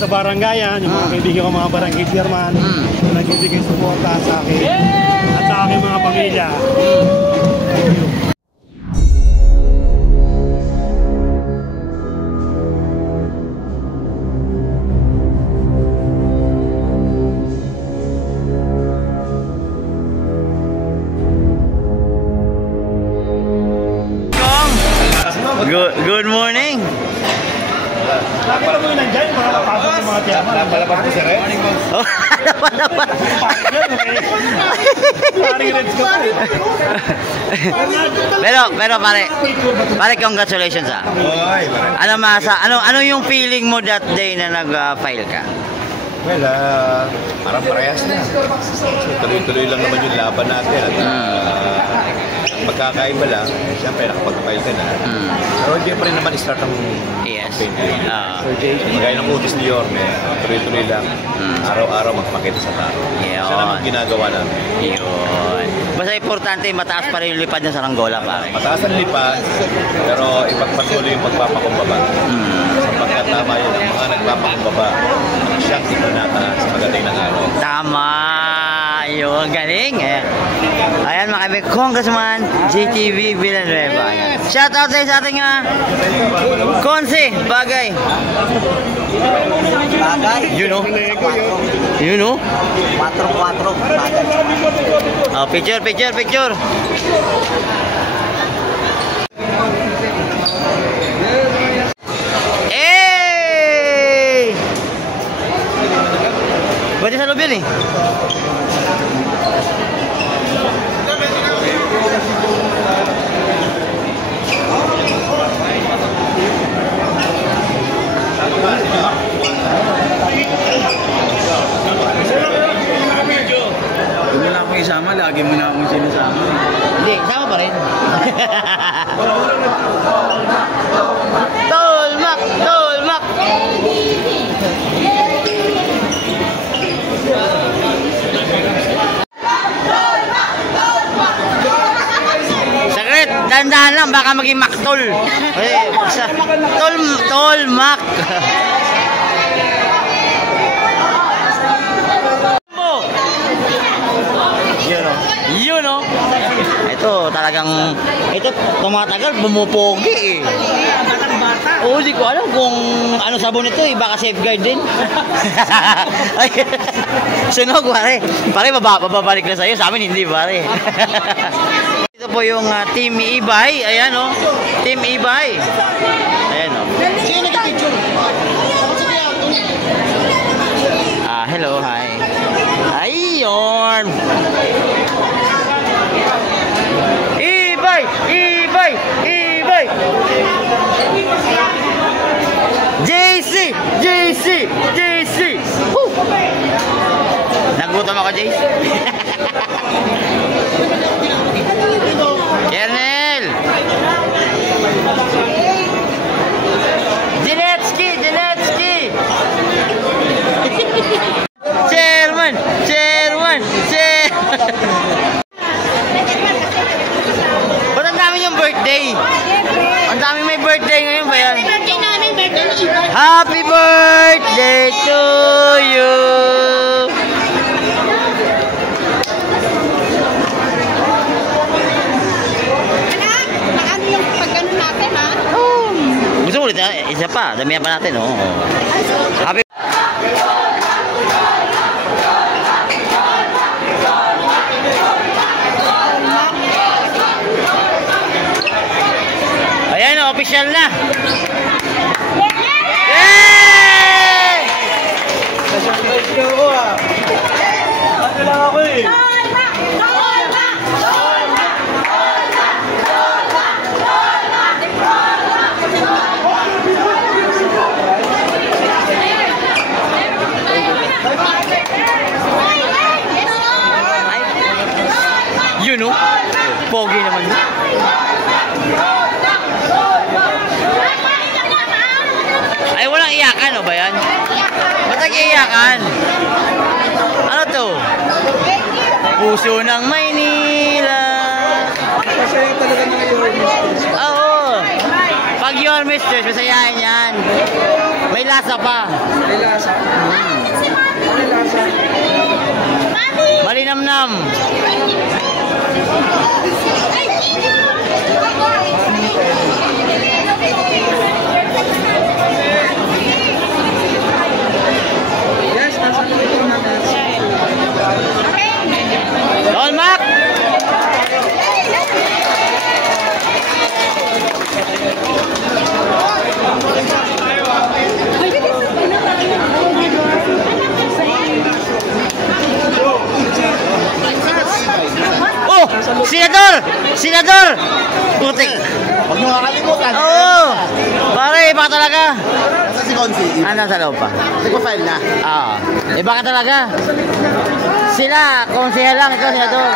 sa barangayan, yung mga kaibigan ko, mga barangay chairman, na nagbibigay suporta sa akin at sa aking mga pamilya. Thank you. Good morning. Nakita mo yun nandyan, yung mga kapasok ng mga chairman. Napalabas ko si Red. Oh, pero pare congratulations ah. Ano yung feeling mo that day na nag-file ka? Well, parang parehas na. So, tuloy-tuloy lang naman yung laban natin. Magkakaiba lang, siyempre nakapag-file ka na. Pero hindi pa rin naman i-start ang campaign. Magaya ng utos ni Yorme, tuloy-tuloy lang. Araw-araw magpakita sa tao. Siya naman ginagawa namin. Yun. Basta importante, mataas pa rin yung lipad ng saranggola, pare. Mataas ang lipad, pero ipagpatuloy yung pagpapakumbaba. Sapagkat tama yun, ang mga nagpapakumbaba, siyang ipanata sa pagdating ng araw. Tama! Yun, galing eh. Ayan mga kaibigan, Congressman JTV Villanueva. Shout out tayo sa ating Konse, bagay. You know? You know? 4-4. Oh, picture. Hey! Ba't sa loob yun eh? Huwag mo na akong isama, lagi mo na akong sinasama. Hindi, sama pa rin. Tolmak! Sakit, dahan-dahan lang, baka maging maktol. Tolmak! Yun o. Ito talagang, tumatagal, bumupogi eh. Oo, di ko alam kung ano sabon ito eh, baka safeguard din. Sunog pare. Pare, babalik na sa'yo, sa amin hindi pare. Ito po yung Team Ibay, ayan o. Team Ibay. Ayan o. Hello, hi. Ayun. Ibay! JC! Woo! Nagutom ako, JC. Kernel! Jinetsky! Chairman! Ba't ang dami yung birthday? Ang dami may birthday ngayon ba yan? Happy birthday to you! Ano yung pag-ano natin ha? Gusto mo ulit ha? Isa pa, damihan pa natin oh. Happy Ayan o, official na. Yay! Ano lang ako eh. You know, pogi naman. Ay, walang iyakan o ba yan? Ba't nag-iyakan? Ano to? Puso ng Maynila. Kasi talaga mga Your Mistress. Oo. Pag Your Mistress, masayahin yan. May lasa pa. May lasa. May lasa. Malinamnam. Yes, nasa likod natin. Don Mac. Oh, senador! Senador! Putik. Huwag nyo kakalimutan. Oo. Pare, baka talaga. Nasa si Consi. Ano sa loob pa? Nagpa-file na. Ah, baka talaga. Sila, konseha lang ito, senador.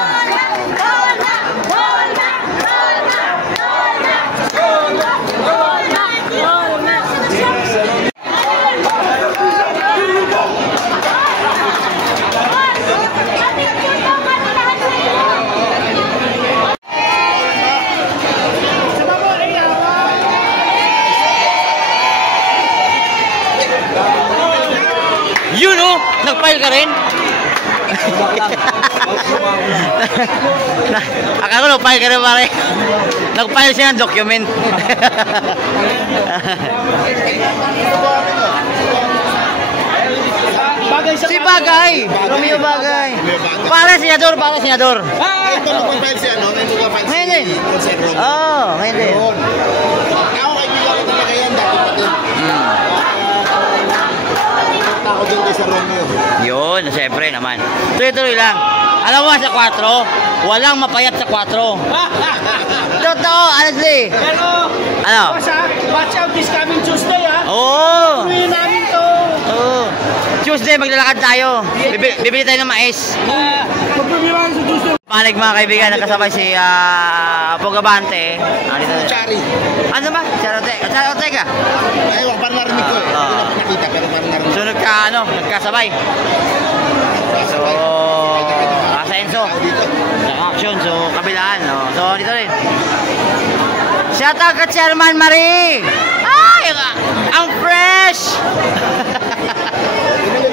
Yun oh, nag-file ka rin? Akala ko nag-file ka rin pare. Nag-file siya ng document. Si Bagay! Romeo Bagay! Pare, senador! Pare, senador! Ngayon ko nagpa-file si ano? Ngayon ko nagpa-file Ngayon din. si Consen Romeo. Oo, ngayon din. Ako kaibigan ko talaga yan. Dati pati. Ako din kay Sir Romeo. Yun, siyempre naman. Tuloy-tuloy lang. Alam mo sa 4, walang mapayat sa 4. Totoo, honestly. Pero, Ano? watch out this coming Tuesday, ha? Oo. Uwi namin to. Oo. Tuesday, maglalakad tayo. Bibili tayo ng mais. Magpapirahan sa Tuesday. Panig mga kaibigan, nakasabay si Pogabante. Dito na. Chari. Ano ba? Charotega. Ewan, parang narinig ko eh. Hindi na pinakita, pero parang narinig. So nagkasabay. So, Asenso. Action, so kabilaan. No? So dito rin. Shout out ka Chairman Marie. Ay, ang fresh.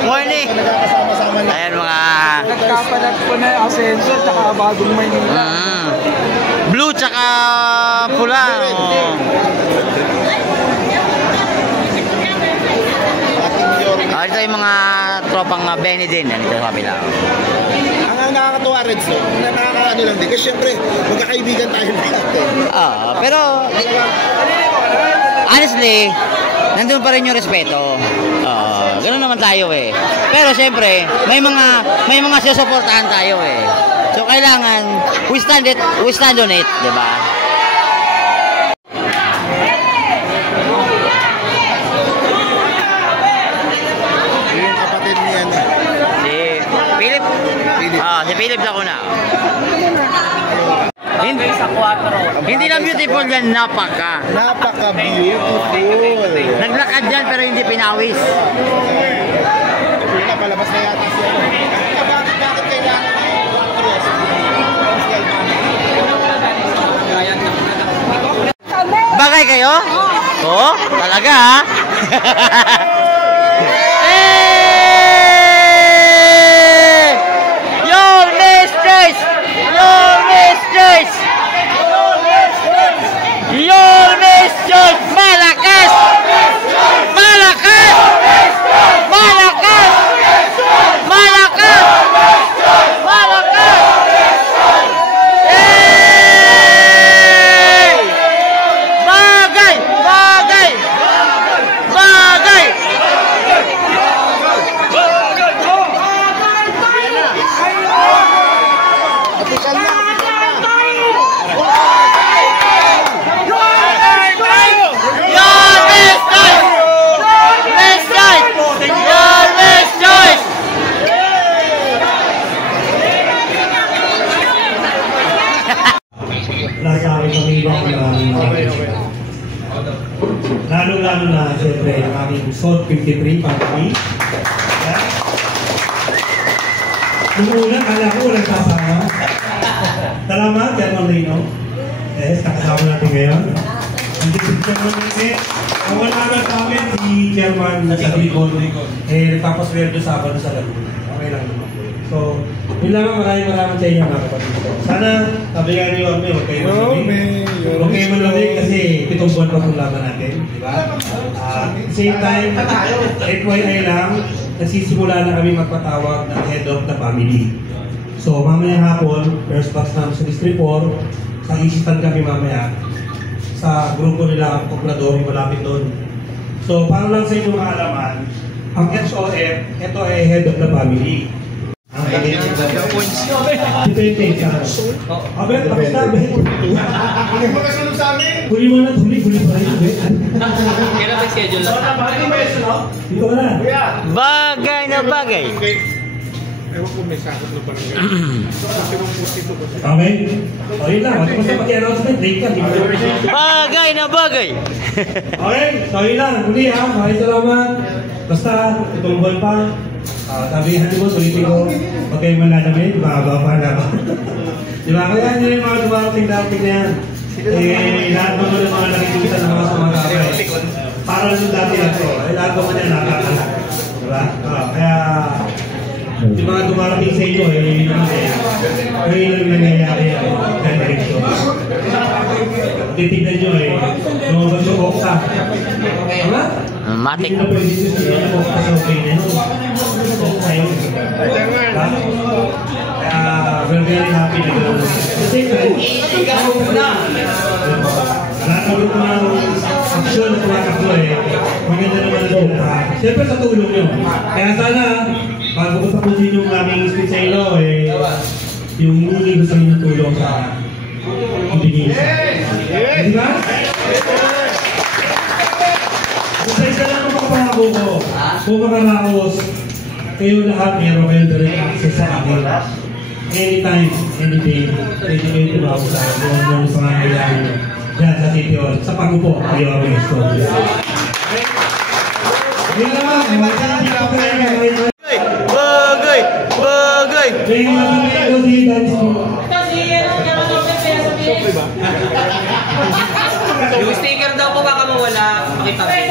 Morning. Nagkakasama-sama na. Ayan mga Nagkapalag po na yung Asenso at saka Bagong Maynila. blue tsaka pula. Oh. Dito yung mga tropang Benny din. Dito sa kabila. Ang nakakatuwa rin, so, nakakaano lang din. Kasi syempre, magkakaibigan tayo natin. Pero honestly, nandun pa rin yung respeto. Ganun naman tayo eh. Pero syempre, may mga susuportahan tayo eh. So kailangan we stand on it, 'di ba? Yung kapatid niyan. Si Philip. Si Philip Lacuna. Hindi na beautiful yan, Napaka-beautiful. Naglakad yan pero hindi pinawis. Palabas na yata siya. Bakit kailangan Bagay kayo? Oo, talaga ha? Your mistress! Your mistress! Your mistress! Malakas! Malakas! Malakas! Malakas! Malakas! Hey! Bagay! Bagay! Bagay! official na? Your mistress! Mistress! Your mistress! Nasa aking pamilya, maraming lalo-lalo na, siyempre, ang aming Salt 53 family. Yeah. Nung una, kala ko walang kasama. Salamat, Chairman Rino. Yes, nakasama natin ngayon. Ang disiplinyo natin, Ang wala na sa amin, si Chairman sa Bicol, nagpapasweldo Sabado sa Laguna. Okay lang naman po. So, yun lang, maraming sa inyo mga kapatid ko. Sana, sabi nga ni Yorme, huwag kayo malamig. Huwag kayo malamig kasi 7 buwan pa kung laban natin. Diba? Same time, FYI lang, nagsisimula na kami magpatawag ng head of the family. So, mamaya hapon, first batch namin sa District 4, sa isitan kami mamaya sa grupo nila, Obrador, malapit doon. So, para lang sa inyo maalaman, ang SOF, ito ay head of the family. Ang depende ka. Abet, tapos na, abet. Hindi mo kasunod sa amin. Huli mo na, huli pa rin, abet. Kailan mag-schedule lang? Dito ka na. Bagay na bagay. Ewan ko may sakot na parang Okay? O, yun lang. Basta mag-i-announcement, break ka. Bagay na bagay. Okay? So, yun lang. Muli ha. Maraming salamat. Basta, itong buwan pa. Sabihan mo, sulitin ko. Huwag kayo malalamit. Mahaba pa na ako. Diba? Kaya nyo yung mga dumarating na yan. Lahat mo ng mga nakikita ng mga sumatapay. Para nung dati na ito. Lahat mo niya nakakala. Diba? Kaya, yung mga dumarating sa inyo, yun naman yun lang nangyayari yan. Titignan nyo lumabas yung okta. Tama? Matik. Hindi na pwede susunod yung okta sa okay na yun. Ayaw. Kaya, we're very happy na gano'n. Kasi, nakakawin ko ng aksyon na tumakaklo maganda naman ang okta. Siyempre sa tulong nyo. Kaya sana, bago ko tapusin yung aming speech sa inyo, yung hiningi ko sa inyo tulong sa ibigay sa. Di ba? Basta isa lang ang makapahabo ko. Kung makaraos, kayo lahat meron kayo direct access sa akin. Anytime, any day, pwede kayo tumawag sa akin. Kung ano yung pangangailangan nyo. Diyan sa City Hall. Sa pag-upo, kayo ang may story. Hindi naman, Bagay! Bagay! Yung sticker daw po baka mawala. Makita mo.